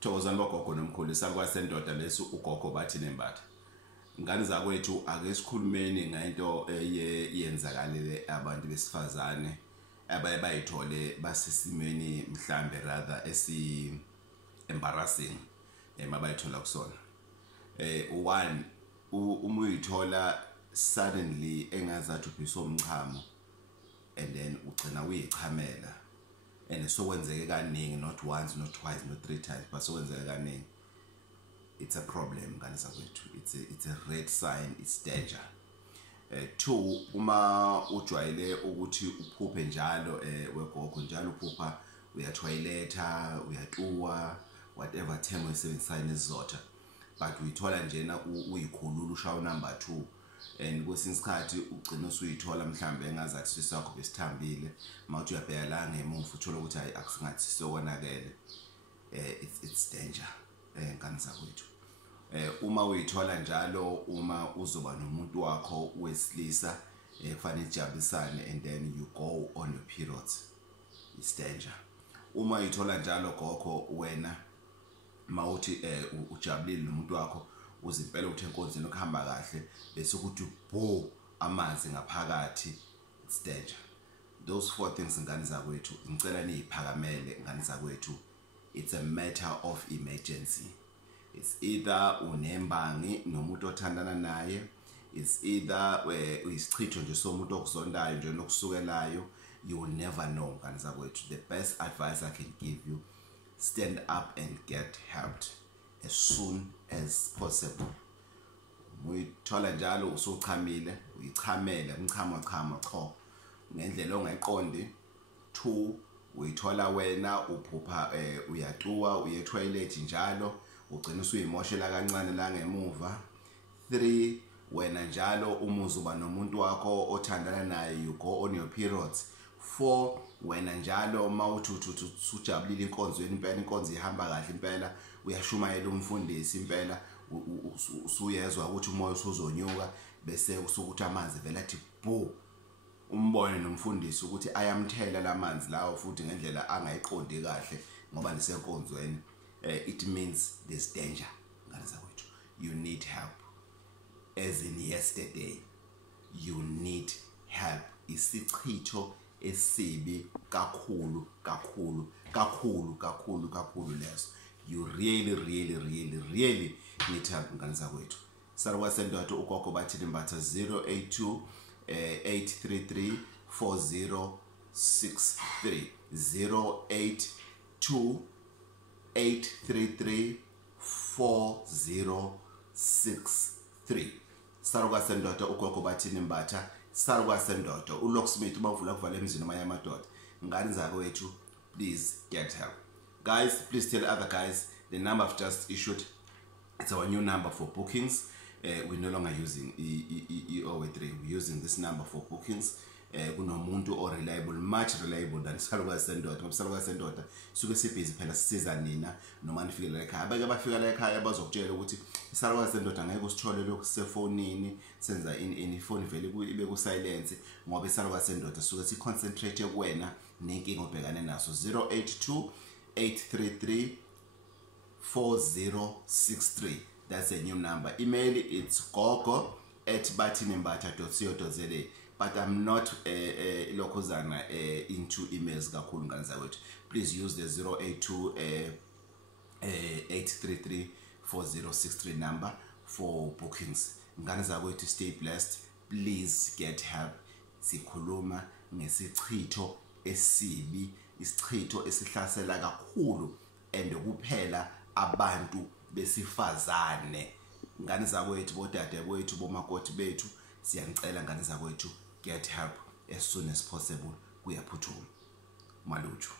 Thokozani bogogo nomkhulu salukwa sendoda leso ugogo bathi nembatha. Ngane zakwethu ake sikhulumeni ngento yenzakalile abantu besifazane abaye bayithole basesimeni mhlambe rather embarrassing mabayithola kusona. One uma uyithola suddenly engazathi ubhiso umchamo and then ugcina uyichamela and so kwenzeke kaningi, not once, not twice, not three times, but so kwenzeke kaningi. It's a problem ngane zakwethu. It's a red sign, it's danger. Two, uma ujwayele ukuthi uphuphe njalo wegogo njalo uphupha uyatoiletha uyatuwa whatever term oyisebenzisa nesizotha, but uyithola njena uyikhulula ushawa number 2 and kwesinye isikhathi ugcina usuyithola mhlambe engazathi sisakho besithambile mawuthi uyabheka la ngemuva uthola ukuthi hayi akusingathi sisonakele. It's danger ngane zakwethu. Uma uyithola njalo uma uzoba nomuntu wakho wesilisa kufanele ijabulisane and then you go on your periods, it's danger. Uma uyithola njalo gogo wena mawuthi ujabulile nomuntu wakho uzimpela ukuthi enkonzweni okuhamba kahle bese ukuthi bo amanzi ngaphakathi, it's danger. Those 4 things ngane zakwethu ngicela niziphakamele ngane zakwethu. It's a matter of emergency. It's either unembangi nomuntu othandana naye, it's either uyisichitho nje somuntu okuzondayo nje nokusukelayo. You will never know ngane zakwethu. The best advice I can give you, stand up and get helped as soon as possible. Uyithola njalo usuchamile uyichamela umchamo cho ngendlela ongayiqondi. 2, uyithola wena uphupha uyatuwa uye toilet njalo ugcina usuyimoshela kancane la ngemuva. 3, wena njalo umuzuba nomuntu wakho othandana naye you go on your periods. 4, wena njalo mawuthi usujabulile inkonzweni impela inkonzo ihamba kahle impela uyashumayela umfundisi impela usuyezwa ukuthi umoya usuzonyuka bese usukuthi amanzi vela athi bo umbone nomfundisi ukuthi ayamthela lamanzi lawo futhi ngendlela angayiqondi kahle ngoba nisenkonzweni. It means there's danger ngane zakwethu. You need help, as in yesterday. You need help. Isichitho esibi kakhulu leso. You really need help ngane zakwethu. Salwa sendoda ugogo bathi nimbatha 082 833 4063 082 833 4063. Salwa sendoda ugogo bathi nimbatha. Salwa sendoda uLocksmith ubavula kuvala emzini amanye amadoda ngane zakwethu. Please get help. Guys, please tell other guys the number I've just issued. It's our new number for bookings. We're no longer using E083. We're using this number for bookings. Kunomuntu or reliable, much reliable than Salwa sendoda. Ngoba Salwa sendoda suke sibhizi phela sisiza nina noma nifikela ekhaya. Abanye abafika la ekhaya bazokutshela ukuthi Salwa sendoda ngeke usithole lokhu sefonini senza in phone vele ibe ku silence ngoba Salwa sendoda suke si concentrate kuwena nenkinga obhekane naso. 082 833 4063. That's a new number. Email it's gogo@bathinembatha.co.za. But I'm not lokozana into emails kakhulu ngane zakwethu. Please use the 082 833 4063 number for bookings. Ngane zakwethu, stay blessed. Please get help. Sikhuluma ngesichitho esibi, isichitho esihlasela kakhulu and kuphela abantu besifazane. Ngane zakwethu, bodade bethu, bomakoti bethu, siyangicela ngane zakwethu, get help as soon as possible. Kuyaphuthuma. Maluju.